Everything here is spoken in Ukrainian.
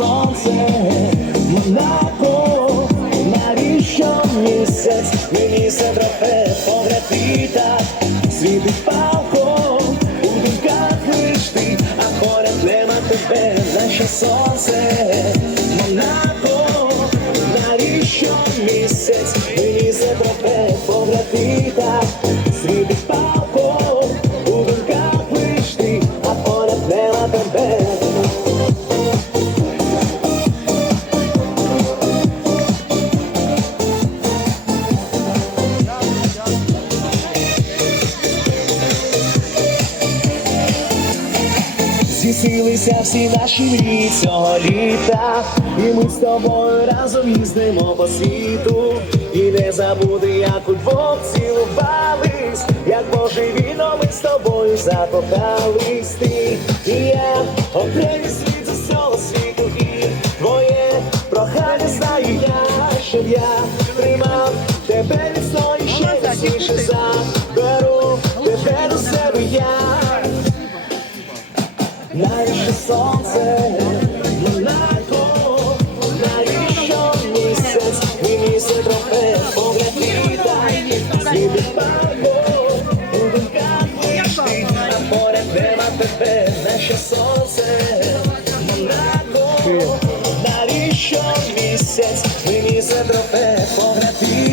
сонце, Монако, навіщо місяць, мені все трохи пограти світить палко, у думках лиш ти, а поряд нема тебе, наше сонце, Монако, навіщо місяць, мені все трохи пограти Здійснилися всі наші мрії цього літа, і ми з тобою разом їздимо по світу. І не забуде, як удвох цілувались, як божевільно ми з тобою закохались. Ти і я окремі світ з усього світу. І твоє прохання знаю я, щоб я Навіщо сонце, Монако, навіщо місяць, і місяць трохи погляд віддай, світи пако, у думках вийшли, а поряд нема тебе, нащо сонце, Монако, навіщо місяць, і місяць трохи погляд віддай.